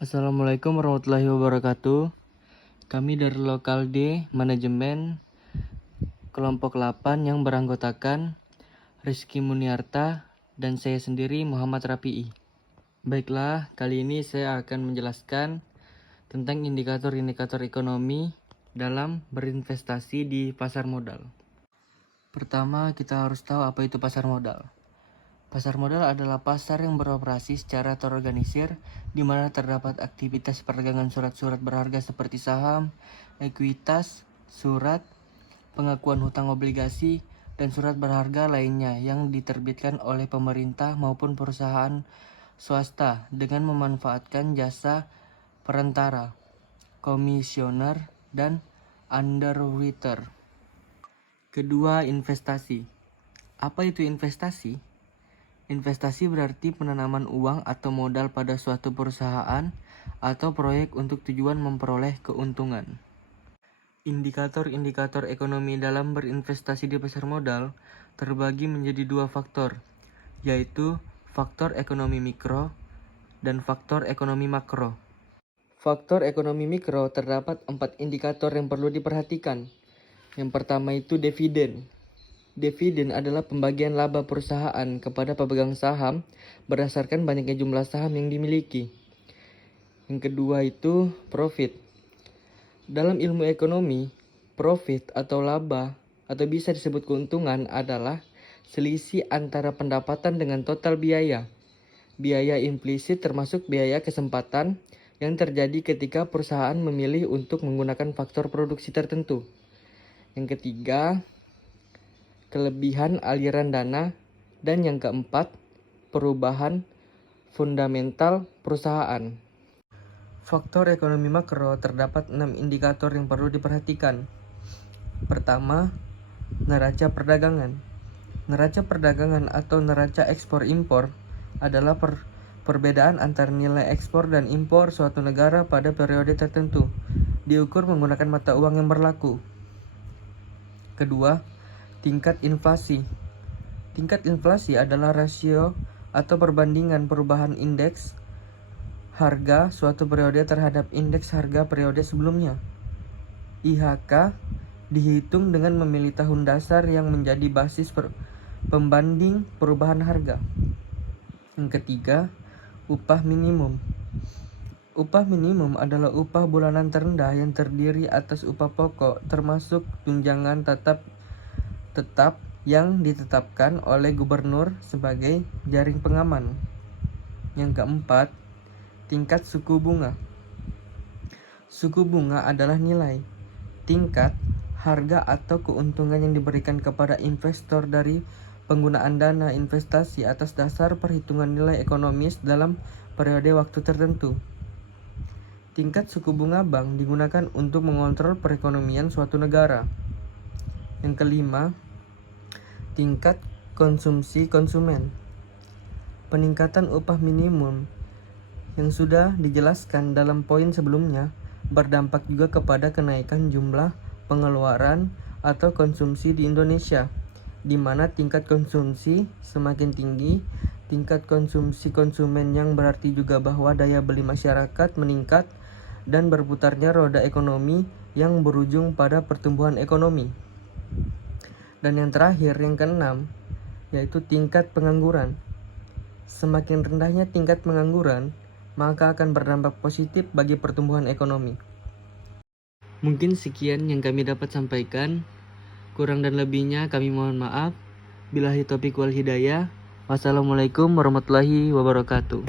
Assalamualaikum warahmatullahi wabarakatuh. Kami dari Lokal D, Manajemen Kelompok 8 yang beranggotakan Rizky Muniarta dan saya sendiri Muhammad Rapi'i. Baiklah, kali ini saya akan menjelaskan tentang indikator-indikator ekonomi dalam berinvestasi di pasar modal. Pertama, kita harus tahu apa itu pasar modal. Pasar modal adalah pasar yang beroperasi secara terorganisir, di mana terdapat aktivitas perdagangan surat-surat berharga seperti saham, ekuitas, surat, pengakuan hutang obligasi, dan surat berharga lainnya yang diterbitkan oleh pemerintah maupun perusahaan swasta dengan memanfaatkan jasa perantara, komisioner, dan underwriter. Kedua, investasi. Apa itu investasi? Investasi berarti penanaman uang atau modal pada suatu perusahaan atau proyek untuk tujuan memperoleh keuntungan. Indikator-indikator ekonomi dalam berinvestasi di pasar modal terbagi menjadi dua faktor, yaitu faktor ekonomi mikro dan faktor ekonomi makro. Faktor ekonomi mikro terdapat 4 indikator yang perlu diperhatikan. Yang pertama itu dividen. Dividen adalah pembagian laba perusahaan kepada pemegang saham berdasarkan banyaknya jumlah saham yang dimiliki. Yang kedua itu profit. Dalam ilmu ekonomi, profit atau laba atau bisa disebut keuntungan adalah selisih antara pendapatan dengan total biaya. Biaya implisit termasuk biaya kesempatan yang terjadi ketika perusahaan memilih untuk menggunakan faktor produksi tertentu. Yang ketiga, kelebihan aliran dana, dan yang keempat, perubahan fundamental perusahaan. Faktor ekonomi makro terdapat 6 indikator yang perlu diperhatikan. Pertama, neraca perdagangan. Neraca perdagangan atau neraca ekspor-impor adalah perbedaan antara nilai ekspor dan impor suatu negara pada periode tertentu, diukur menggunakan mata uang yang berlaku. Kedua, tingkat inflasi. Tingkat inflasi adalah rasio atau perbandingan perubahan indeks harga suatu periode terhadap indeks harga periode sebelumnya. IHK dihitung dengan memilih tahun dasar yang menjadi basis pembanding perubahan harga. Yang ketiga, upah minimum. Upah minimum adalah upah bulanan terendah yang terdiri atas upah pokok termasuk tunjangan tetap yang ditetapkan oleh gubernur sebagai jaring pengaman. Yang keempat, tingkat suku bunga. Suku bunga adalah nilai, tingkat, harga atau keuntungan yang diberikan kepada investor dari penggunaan dana investasi atas dasar perhitungan nilai ekonomis dalam periode waktu tertentu. Tingkat suku bunga bank digunakan untuk mengontrol perekonomian suatu negara. Yang kelima, tingkat konsumsi konsumen. Peningkatan upah minimum yang sudah dijelaskan dalam poin sebelumnya berdampak juga kepada kenaikan jumlah pengeluaran atau konsumsi di Indonesia, di mana tingkat konsumsi semakin tinggi. Tingkat konsumsi konsumen yang berarti juga bahwa daya beli masyarakat meningkat dan berputarnya roda ekonomi yang berujung pada pertumbuhan ekonomi. Dan yang terakhir, yang keenam, yaitu tingkat pengangguran. Semakin rendahnya tingkat pengangguran, maka akan berdampak positif bagi pertumbuhan ekonomi. Mungkin sekian yang kami dapat sampaikan. Kurang dan lebihnya kami mohon maaf. Billahi taufiq wal hidayah. Wassalamualaikum warahmatullahi wabarakatuh.